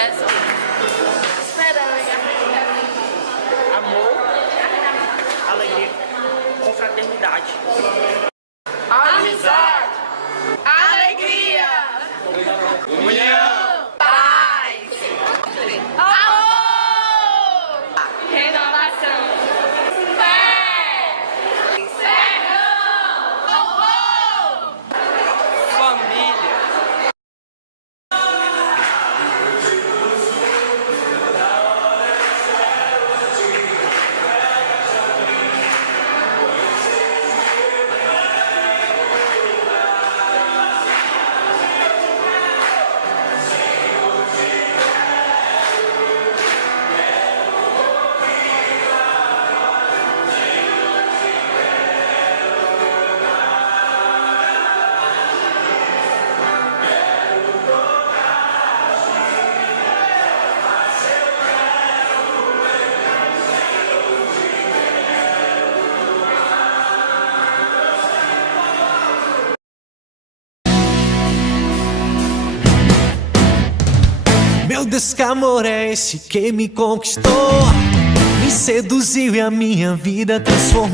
Jesus. Esperança. Amor, alegria, confraternidade, Amizade. Alegria. união, Paz. Amor. Renovação. Fé. Perdão. Louvor. família. Meu Deus, que amor é esse que me conquistou, me seduziu e a minha vida transformou.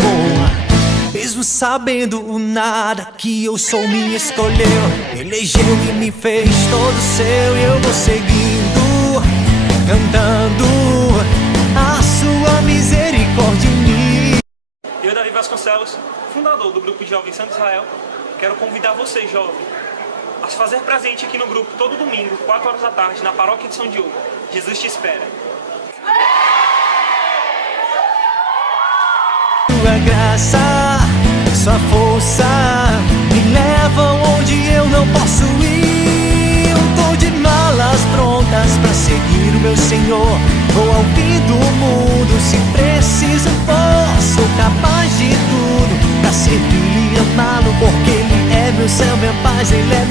Mesmo sabendo o nada que eu sou, me escolheu, elegeu e me fez todo seu. E eu vou seguindo, cantando a sua misericórdia em mim. Eu, Davi Vasconcelos, fundador do Grupo de Jovens Santo Israel, quero convidar vocês, jovens, a se fazer presente aqui no grupo todo domingo, 4 horas da tarde, na paróquia de São Diogo. Jesus te espera. Tua graça, sua força me levam onde eu não posso ir. Eu tô de malas prontas pra seguir o meu Senhor. Vou ao fim do mundo, se preciso for. Sou capaz de tudo pra servir e amá-lo, porque Ele é meu céu, minha paz, Ele é